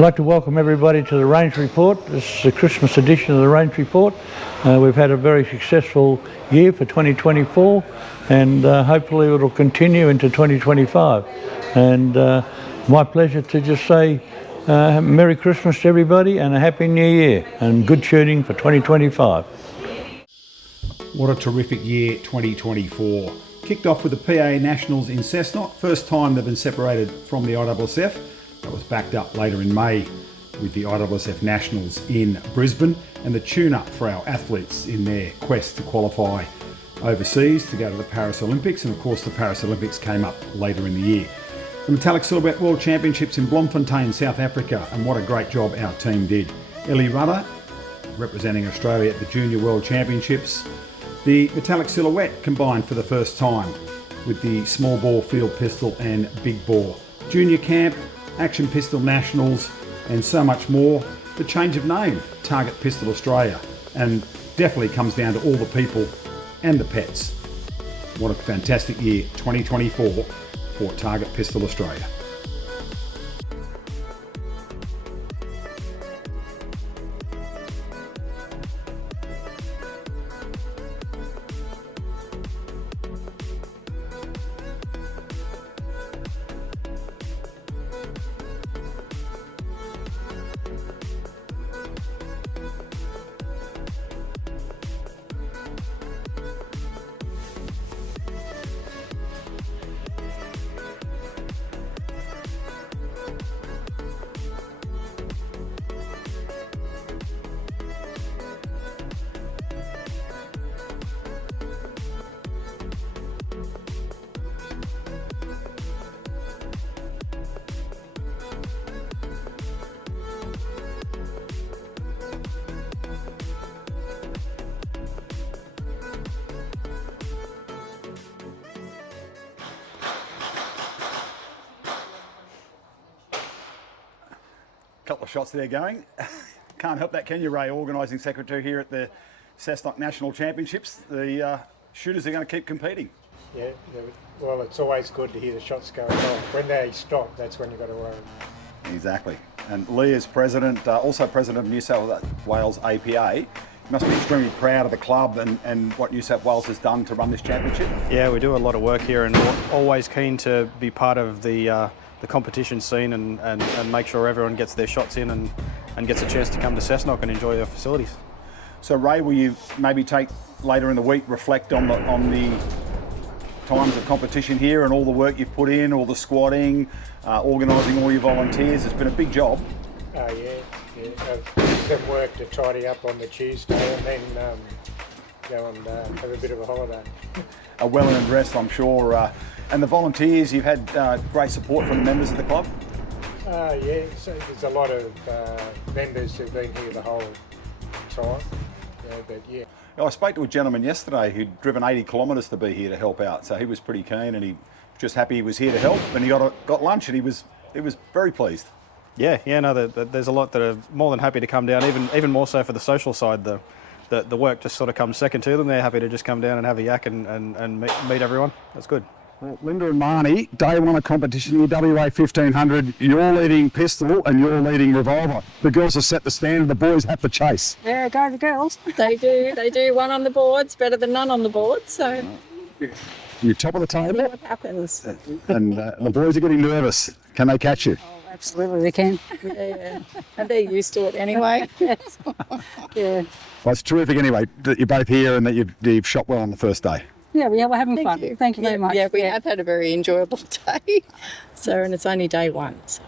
like to welcome everybody to the Range Report. This is the Christmas edition of the Range Report. We've had a very successful year for 2024 and hopefully it'll continue into 2025. And my pleasure to just say Merry Christmas to everybody and a Happy New Year and good shooting for 2025. What a terrific year 2024. Kicked off with the PA Nationals in Cessnock, first time they've been separated from the ISSF. That was backed up later in May with the ISSF Nationals in Brisbane, and the tune-up for our athletes in their quest to qualify overseas to go to the Paris Olympics, and of course the Paris Olympics came up later in the year. The Metallic Silhouette World Championships in Bloemfontein, South Africa, and what a great job our team did. Ellie Rudder representing Australia at the Junior World Championships. The Metallic Silhouette combined for the first time with the small bore field pistol and big bore. Junior Camp, Action Pistol Nationals, and so much more. The change of name, Target Pistol Australia, and definitely comes down to all the people and the pets. What a fantastic year 2024 for Target Pistol Australia. Couple of shots there going. Can't help that, can you, Ray? Organising secretary here at the Cessnock National Championships. The shooters are going to keep competing. Yeah, well, it's always good to hear the shots go off. When they stop, that's when you've got to worry. Exactly. And Lee is president, also president of New South Wales APA. You must be extremely proud of the club and what New South Wales has done to run this championship. Yeah, we do a lot of work here and we're always keen to be part of the competition scene and make sure everyone gets their shots in and gets a chance to come to Cessnock and enjoy their facilities. So Ray, will you maybe take later in the week, reflect on the times of competition here and all the work you've put in, all the squatting, organising all your volunteers? It's been a big job. Yeah. I've done some work to tidy up on the Tuesday and then go and have a bit of a holiday. A well-earned rest, I'm sure. And the volunteers, you've had great support from the members of the club? Yeah, so there's a lot of members who've been here the whole time. But yeah. I spoke to a gentleman yesterday who'd driven 80 kilometres to be here to help out, so he was pretty keen and he was just happy he was here to help, and he got lunch and he was very pleased. Yeah, no, there's a lot that are more than happy to come down, even more so for the social side. The work just sort of comes second to them. They're happy to just come down and have a yak and meet everyone. That's good. Well, Linda and Marnie, day one of competition here, WA 1500, you're leading pistol and you're leading revolver. The girls have set the standard, the boys have to chase. Yeah, go the girls. They do one on the boards, better than none on the board, so. You're top of the table. See what happens. And the boys are getting nervous. Can they catch you? Oh, absolutely they can. Yeah. And they're used to it anyway. Yeah. Well, it's terrific anyway that you're both here and that you've shot well on the first day. Yeah, we're having fun. Thank you very much. Yeah, we have had a very enjoyable day. So, and it's only day one. So.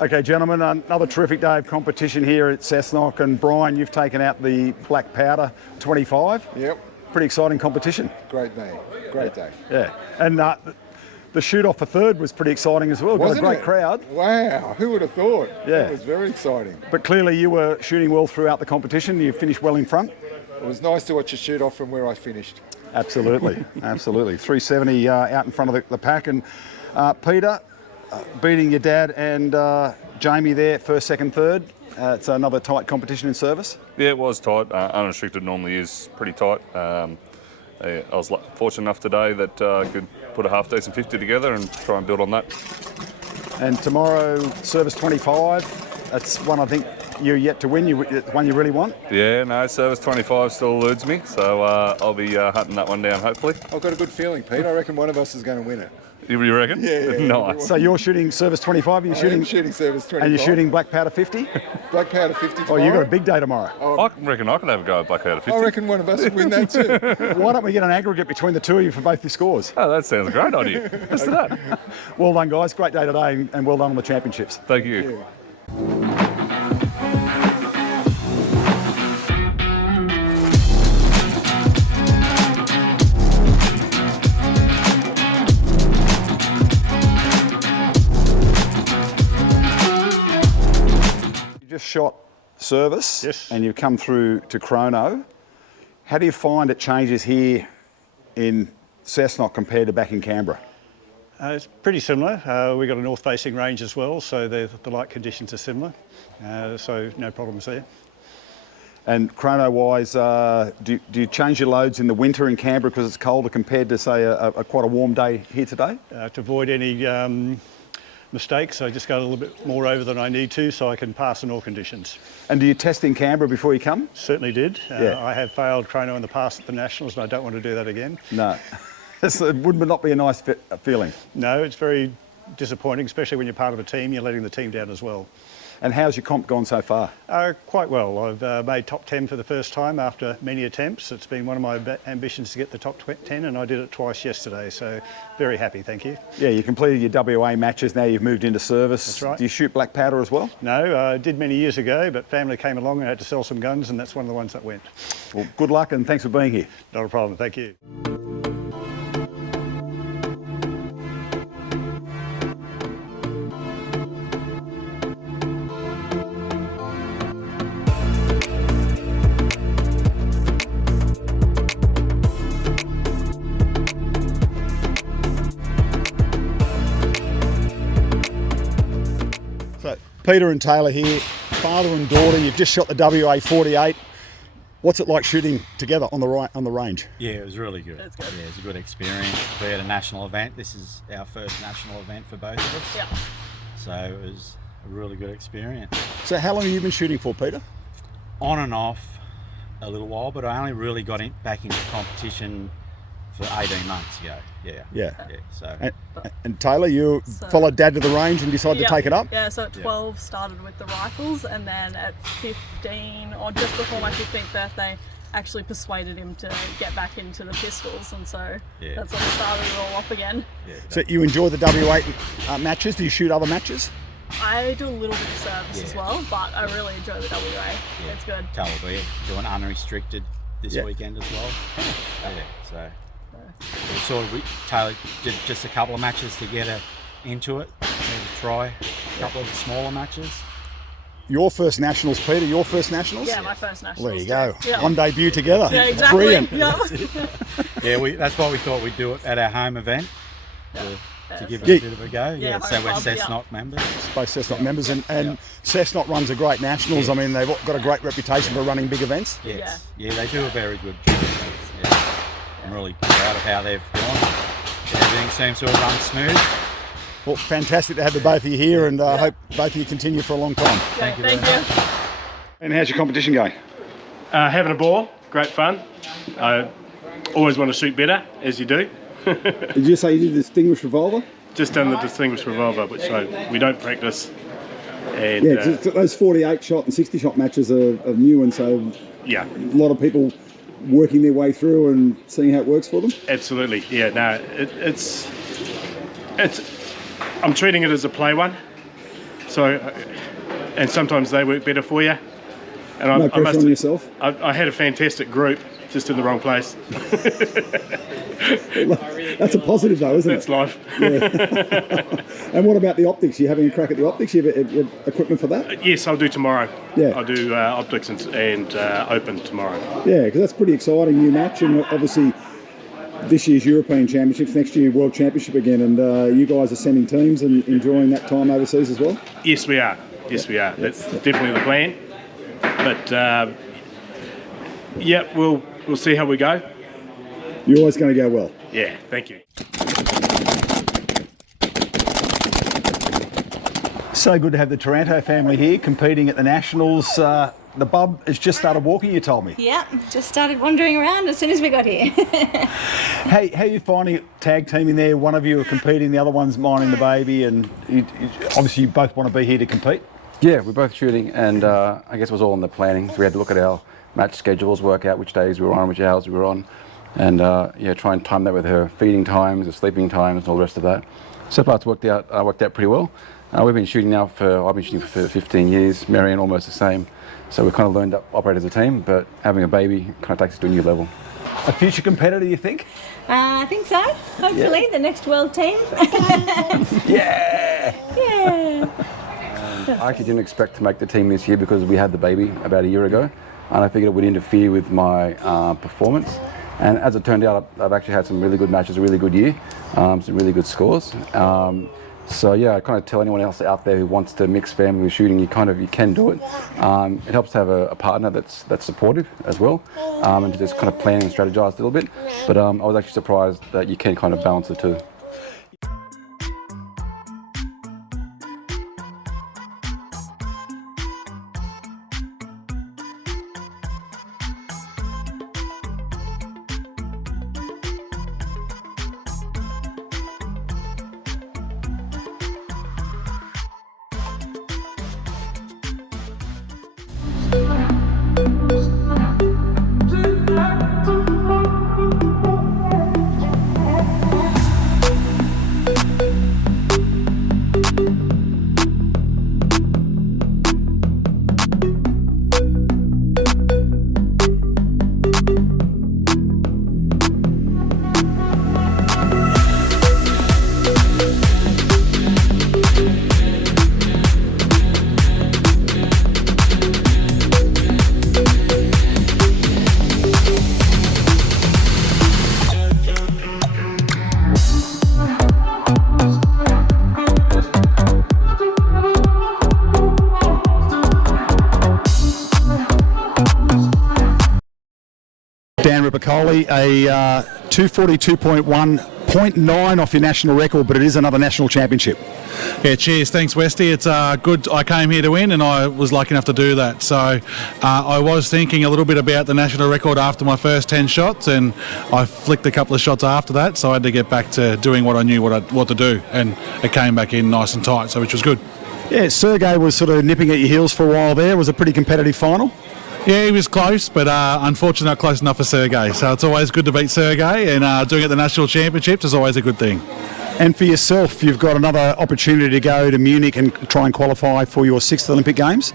Okay, gentlemen, another terrific day of competition here at Cessnock, and Brian, you've taken out the Black Powder 25. Yep. Pretty exciting competition. Great day. Great day. Yeah. And the shoot-off for third was pretty exciting as well. Wasn't Got a great it? crowd. Wow, who would have thought? Yeah. It was very exciting. But clearly you were shooting well throughout the competition. You finished well in front. It was nice to watch you shoot off from where I finished. Absolutely, absolutely. 370 out in front of the pack. And Peter, beating your dad and Jamie there, first, second, third. It's another tight competition in service. Yeah, it was tight. Unrestricted normally is pretty tight. I was fortunate enough today that I could put a half decent 50 together and try and build on that. And tomorrow, service 25. That's one I think you're yet to win. It's one you really want. Yeah, no, service 25 still eludes me, so I'll be hunting that one down hopefully. I've got a good feeling, Pete. I reckon one of us is going to win it. You reckon? Yeah. Nice. So you're shooting service 25. You're I'm shooting service 25. and you're shooting black powder 50. Black powder 50 tomorrow. Oh, you've got a big day tomorrow. I reckon I could have a go at black out of 50. I reckon one of us would win that too. Why don't we get an aggregate between the two of you for both your scores? Oh, that sounds a great idea. Let's do that. Well done, guys. Great day today, and well done on the championships. Thank you. You just shot service, Yes. and you've come through to chrono. How do you find it changes here in Cessnock compared to back in Canberra? It's pretty similar. We've got a north-facing range as well, so the light conditions are similar. So no problems there. And chrono-wise, do you change your loads in the winter in Canberra because it's colder compared to, say, quite a warm day here today? To avoid any mistakes, I just go a little bit more over than I need to so I can pass in all conditions. And do you test in Canberra before you come? Certainly did. Yeah. I have failed chrono in the past at the Nationals and I don't want to do that again. No. It would not be a nice feeling. No, it's very disappointing, especially when you're part of a team, you're letting the team down as well. And how's your comp gone so far? Quite well. I've made top 10 for the first time after many attempts. It's been one of my ambitions to get the top 10 and I did it twice yesterday, so very happy, thank you. Yeah, you completed your WA matches, now you've moved into service. That's right. Do you shoot black powder as well? No, I did many years ago, but family came along and I had to sell some guns and that's one of the ones that went. Well, good luck and thanks for being here. Not a problem, thank you. So, Peter and Taylor here, father and daughter. You've just shot the WA 48. What's it like shooting together on the range? Yeah, it was really good. That's good. Yeah, it was a good experience. We had a national event. This is our first national event for both of us. Yeah. So it was a really good experience. So, how long have you been shooting for, Peter? On and off a little while, but I only really got back into competition for 18 months ago. Yeah. Yeah. So And Taylor, you followed Dad to the range and decided to take it up? Yeah, so at 12 started with the rifles, and then at 15, or just before my 15th birthday, actually persuaded him to get back into the pistols, and so that's what started it all off again. yeah. So you enjoy the WA matches? Do you shoot other matches? I do a little bit of service as well, but I really enjoy the WA. It's good. We're doing unrestricted this weekend as well. Yeah. So we sort of Taylor did just a couple of matches to get into it. Maybe try a couple of the smaller matches. Your first nationals, Peter. Your first nationals? Yeah, my first nationals. Well, there you go. too. Yeah. One debut together. Yeah, exactly. Brilliant. Yeah. Yeah, that's why we thought we'd do it at our home event to give it Yeah. a bit of a go. Yeah, So we're home club, Cessnock members. Both Cessnock members, and Cessnock runs a great nationals. I mean, they've got a great reputation for running big events. Yes. Yeah, they do a very good job. Yeah. I'm really proud of how they've gone. Everything seems to have run smooth. Well, fantastic to have the both of you here, and I hope both of you continue for a long time. Thank you. And how's your competition going? Having a ball, great fun. I always want to shoot better, as you do. Did you say you did the Distinguished Revolver? Just done the Distinguished Revolver, which we don't practice. And Yeah, those 48 shot and 60 shot matches are new, and so yeah, a lot of people working their way through and seeing how it works for them. absolutely. Yeah, no, it's. I'm treating it as a play one. So, and sometimes they work better for you. And No pressure on yourself. I had a fantastic group, just in the wrong place. That's a positive though, isn't That's it? life. And what about the optics? You having a crack at the optics? You have equipment for that? Yes, I'll do tomorrow. Yeah. I'll do optics and open tomorrow. Yeah, because that's pretty exciting new match, and obviously this year's European Championships, next year World Championship again, and you guys are sending teams and enjoying that time overseas as well? Yes, we are. Yes, we are. That's definitely the plan. But yeah, we'll see how we go. You're always going to go well. Yeah, thank you. So good to have the Taranto family here competing at the Nationals. The bub has just started walking, you told me. Yeah, just started wandering around as soon as we got here. Hey, how are you finding it tag teaming there? One of you are competing, the other one's minding the baby, and obviously you both want to be here to compete? Yeah, we're both shooting, and I guess it was all in the planning. So we had to look at our match schedules, work out which days we were on, which hours we were on, and try and time that with her feeding times, her sleeping times, and all the rest of that. So far it's worked out pretty well. I've been shooting for 15 years, Marianne almost the same. So we've kind of learned to operate as a team, but having a baby kind of takes us to a new level. A future competitor, you think? I think so. Hopefully, the next world team. Yeah! Yeah. I actually didn't expect to make the team this year because we had the baby about a year ago, and I figured it would interfere with my performance. And as it turned out, I've actually had some really good matches, a really good year, some really good scores. So yeah, I kind of tell anyone else out there who wants to mix family with shooting, you can do it. It helps to have a partner that's supportive as well, and to just kind of plan and strategize a little bit. But I was actually surprised that you can kind of balance the two. Dan Ripicoli, a 242.1.9 off your national record, but it is another national championship. Yeah, cheers. Thanks, Westy. It's good. I came here to win, and I was lucky enough to do that. So I was thinking a little bit about the national record after my first 10 shots, and I flicked a couple of shots after that. So I had to get back to doing what I knew what to do, and it came back in nice and tight, so which was good. Yeah, Sergey was sort of nipping at your heels for a while there. It was a pretty competitive final. Yeah, he was close, but unfortunately not close enough for Sergey. So it's always good to beat Sergey, and doing it at the National Championships is always a good thing. And for yourself, you've got another opportunity to go to Munich and try and qualify for your 6th Olympic Games?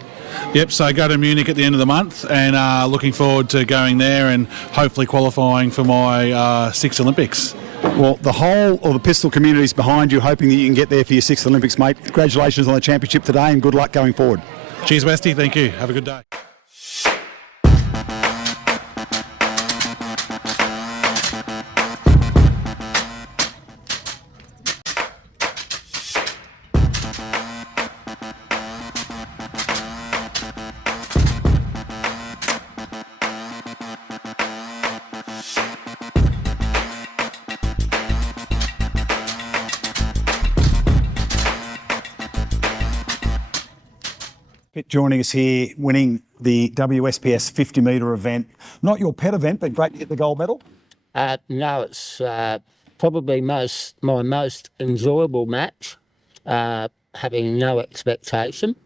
Yep, so I go to Munich at the end of the month, and looking forward to going there and hopefully qualifying for my 6th Olympics. Well, the whole of the pistol community is behind you, hoping that you can get there for your 6th Olympics, mate. Congratulations on the championship today, and good luck going forward. Cheers, Westy. Thank you. Have a good day. Joining us here, winning the WSPS 50 metre event. Not your pet event, but great to get the gold medal. No, it's probably my most enjoyable match, having no expectation.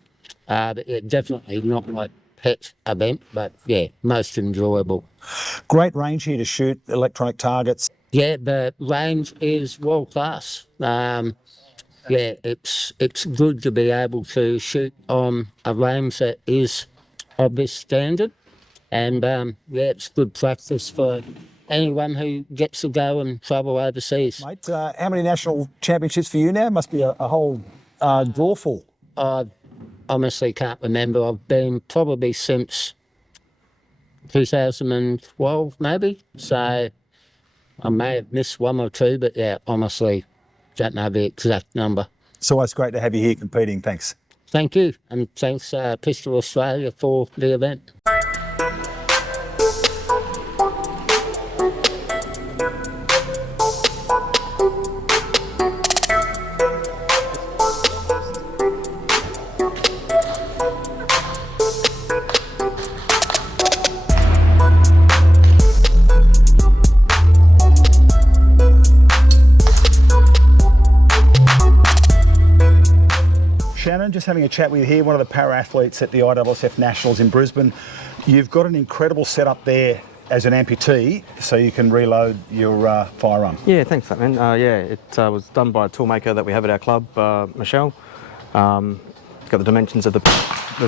But yeah, definitely not my pet event, but yeah, most enjoyable. Great range here to shoot electronic targets. Yeah, the range is world class. Yeah, it's good to be able to shoot on a range that is of this standard, and yeah, it's good practice for anyone who gets to go and travel overseas. Mate, how many national championships for you now? Must be a whole draw full. I honestly can't remember. I've been probably since 2012, maybe. So I may have missed one or two, but yeah, honestly, don't know the exact number. It's always great to have you here competing. Thanks. Thank you, and thanks Pistol Australia for the event. Shannon, just having a chat with you here, one of the para athletes at the ISSF Nationals in Brisbane. You've got an incredible setup there as an amputee, so you can reload your firearm. Yeah, thanks, man. It was done by a toolmaker that we have at our club, Michelle. It's got the dimensions of the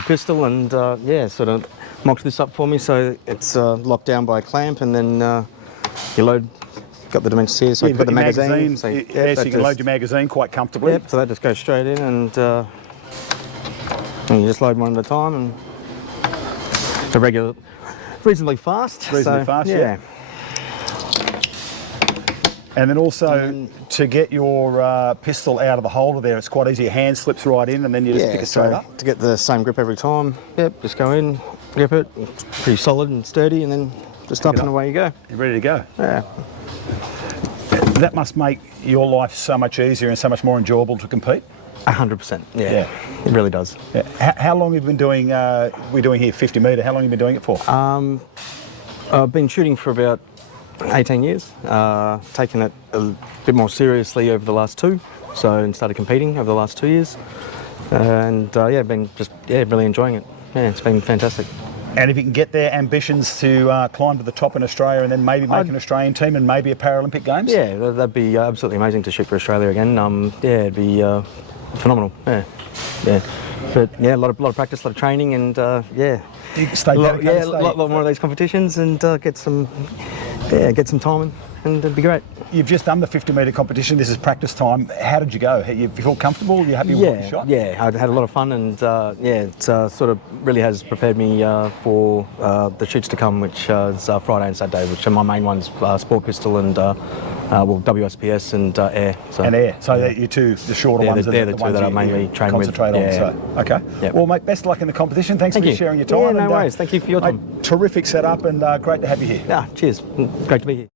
pistol, and sort of mocked this up for me, so it's locked down by a clamp, and then you load. Got the dimensions here, so you've got the magazine. So you can load your magazine quite comfortably. Yep, so that just goes straight in, and you just load one at a time, and reasonably fast. Reasonably fast, yeah. And then also to get your pistol out of the holder there, it's quite easy. Your hand slips right in, and then you just pick it straight up. To get the same grip every time, just go in, grip it, it's pretty solid and sturdy, and then just up and away you go. You're ready to go. Yeah. That must make your life so much easier and so much more enjoyable to compete. 100%. Yeah. It really does. Yeah. How long have you been doing? We're doing here 50 metre. How long have you been doing it for? I've been shooting for about 18 years. Taken it a bit more seriously over the last 2. And started competing over the last 2 years. Been really enjoying it. Yeah, it's been fantastic. And if you can get there, ambitions to climb to the top in Australia and then maybe make an Australian team and maybe a Paralympic Games? Yeah, that'd be absolutely amazing to shoot for Australia again. It'd be phenomenal. Yeah. But yeah, a lot of practice, a lot of training, and You stay dedicated. a lot more of these competitions, and get some time, and it'd be great. You've just done the 50 metre competition. This is practice time. How did you go? You feel comfortable? You happy with what you shot? Yeah, I had a lot of fun, and it sort of really has prepared me for the shoots to come, which is Friday and Saturday, which are my main ones: sport pistol and WSPS and air. And air. So they're your two, the shorter ones. They're the two that I mainly train with. Concentrate on. Okay. Yep. Well, mate, best of luck in the competition. Thanks for sharing your time. Yeah, no worries. Thank you for your time. Terrific setup, and great to have you here. Yeah, cheers. Great to be here.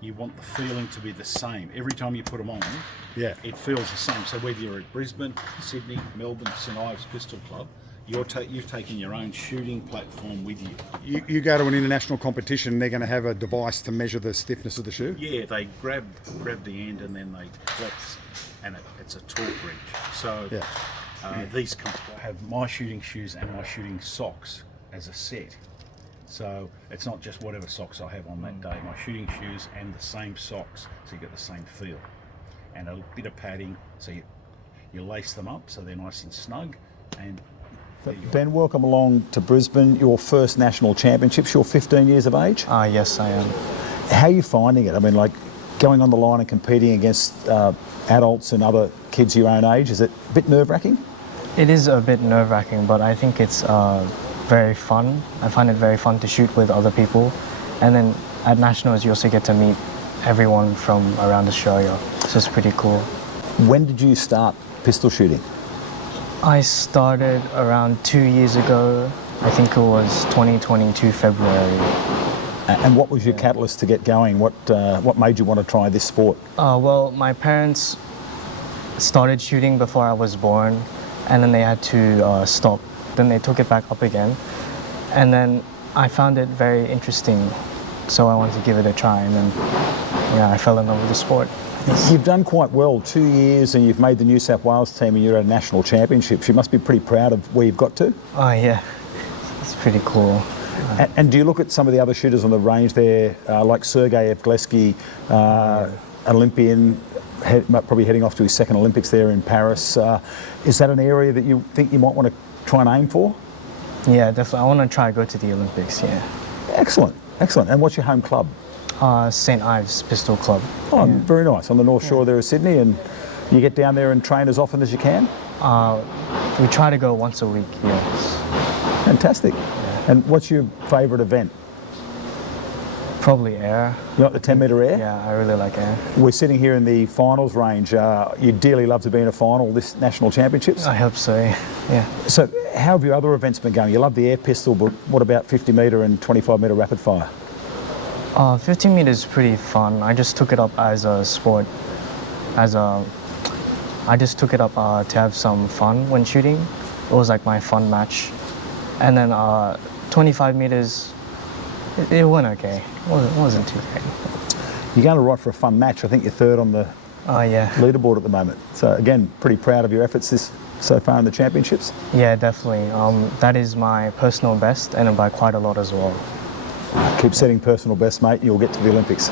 You want the feeling to be the same every time you put them on. Yeah, it feels the same. So whether you're at Brisbane, Sydney, Melbourne, St Ives Pistol Club, you've taken your own shooting platform with you. You go to an international competition, they're going to have a device to measure the stiffness of the shoe. Yeah, they grab the end and then they flex, and it's a torque wrench. So these have my shooting shoes and my shooting socks as a set. So it's not just whatever socks I have on that day. My shooting shoes and the same socks, so you get the same feel. And a bit of padding, so you lace them up so they're nice and snug. And Ben, welcome along to Brisbane. Your first national championships. You're 15 years of age? Yes, I am. How are you finding it? I mean, like going on the line and competing against adults and other kids your own age, is it a bit nerve-wracking? It is a bit nerve-wracking, but I think it's very fun. I find it very fun to shoot with other people. And then at Nationals, you also get to meet everyone from around Australia. So it's pretty cool. When did you start pistol shooting? I started around 2 years ago. I think it was 2022 February. And what was your catalyst to get going? What made you want to try this sport? Well, my parents started shooting before I was born, and then they had to stop. Then they took it back up again, and then I found it very interesting, so I wanted to give it a try, and then I fell in love with the sport. You've done quite well, 2 years, and you've made the New South Wales team, and you're at national championships. You must be pretty proud of where you've got to. Oh yeah, it's pretty cool. And do you look at some of the other shooters on the range there, like Sergei Evgleski, Olympian, probably heading off to his second Olympics there in Paris. Is that an area that you think you might want to try and aim for? Yeah, definitely. I want to try to go to the Olympics, yeah. Excellent, excellent. And what's your home club? St Ives Pistol Club. Oh, yeah. Very nice. On the North Shore there of Sydney, and you get down there and train as often as you can? we try to go once a week. Yes. Fantastic. And what's your favourite event? Probably air. You like the 10-metre air? Yeah, I really like air. We're sitting here in the finals range. You'd dearly love to be in a final this national championships? I hope so, yeah. So how have your other events been going? You love the air pistol, but what about 50-metre and 25-metre rapid fire? 15 metre is pretty fun. I just took it up as a sport, I just took it up to have some fun when shooting. It was like my fun match. And then 25 metres, it went okay. It wasn't too great. You're going to right for a fun match. I think you're third on the leaderboard at the moment. So again, pretty proud of your efforts so far in the championships. Yeah, definitely. That is my personal best, and by quite a lot as well. Keep setting personal best, mate, and you'll get to the Olympics.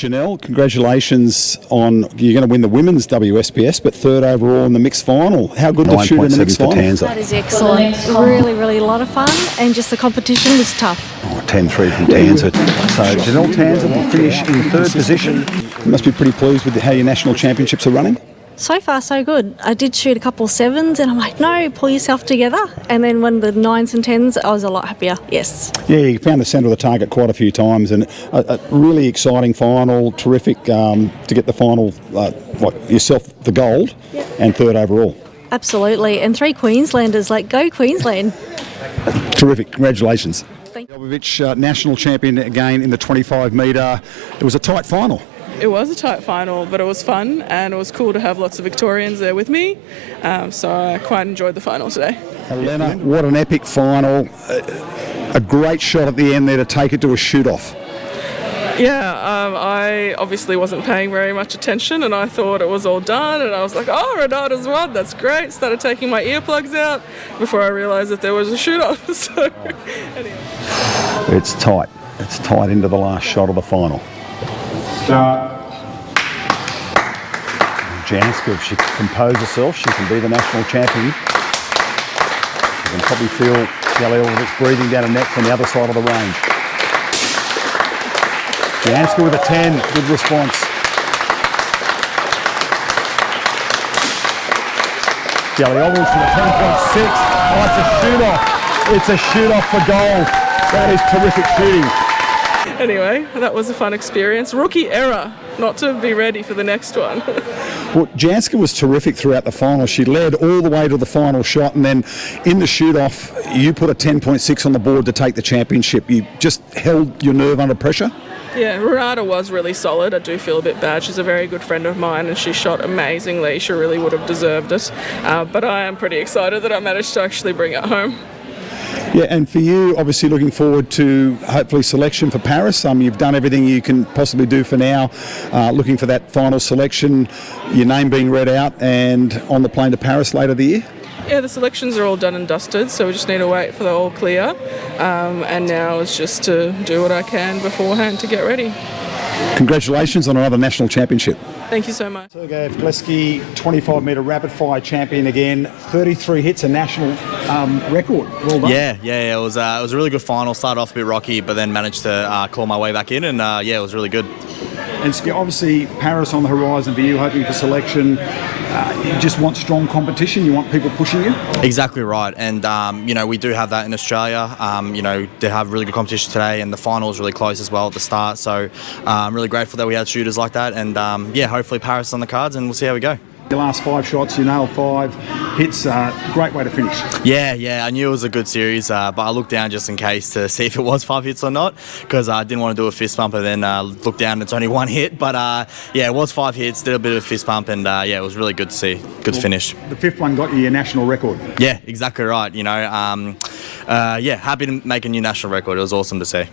Janelle, congratulations on, you're going to win the women's WSPS, but third overall in the mixed final. How good to shoot in the mixed final? That is excellent. Really, really a lot of fun, and just the competition was tough. 10-3 from Tanser. So Janelle Tanser will finish in third position. You must be pretty pleased with how your national championships are running. So far, so good. I did shoot a couple of 7s, and I'm like, no, pull yourself together. And then when the 9s and 10s, I was a lot happier. Yes. Yeah, you found the centre of the target quite a few times, and a really exciting final. Terrific to get the final, yourself the gold, and third overall. Absolutely. And 3 Queenslanders, like, go Queensland. Terrific. Congratulations. Thank you. Jovovich, national champion again in the 25-metre. It was a tight final. It was a tight final, but it was fun, and it was cool to have lots of Victorians there with me, so I quite enjoyed the final today. Helena, what an epic final. A great shot at the end there to take it to a shoot-off. Yeah, I obviously wasn't paying very much attention, and I thought it was all done, and I was like, oh, Renata's won, that's great. Started taking my earplugs out before I realised that there was a shoot-off. So, anyway. It's tight. It's tight into the last shot of the final. Janska, if she can compose herself, she can be the national champion. You can probably feel Jaleel breathing down her neck from the other side of the range. Janska with a 10, good response. Jaleel with a 10.6. Oh, it's a shoot-off. It's a shoot-off for gold. That is terrific shooting. Anyway, that was a fun experience. Rookie error, not to be ready for the next one. Well, Janska was terrific throughout the final. She led all the way to the final shot, and then in the shoot-off, you put a 10.6 on the board to take the championship. You just held your nerve under pressure. Yeah, Renata was really solid. I do feel a bit bad. She's a very good friend of mine, and she shot amazingly. She really would have deserved it. But I am pretty excited that I managed to actually bring it home. Yeah, and for you, obviously looking forward to hopefully selection for Paris. You've done everything you can possibly do for now, looking for that final selection, your name being read out, and on the plane to Paris later the year. Yeah, the selections are all done and dusted, so we just need to wait for the all clear. And now it's just to do what I can beforehand to get ready. Congratulations on another national championship. Thank you so much. Sergey Vleski, 25-metre rapid fire champion again. 33 hits, a national record. Well done. Yeah. It was a really good final. Started off a bit rocky, but then managed to claw my way back in, and it was really good. And obviously Paris on the horizon for you, hoping for selection. You just want strong competition. You want people pushing you. Exactly right, and we do have that in Australia. They have really good competition today, and the final was really close as well at the start. So I'm really grateful that we had shooters like that, and hopefully Paris is on the cards, and we'll see how we go. Your last 5 shots, you nailed 5 hits. Great way to finish. Yeah. I knew it was a good series, but I looked down just in case to see if it was 5 hits or not, because I didn't want to do a fist bump and then look down and it's only 1 hit. But it was 5 hits, did a bit of a fist bump, and it was really good to see. Good to finish. The 5th one got you your national record. Yeah, exactly right. Happy to make a new national record. It was awesome to see.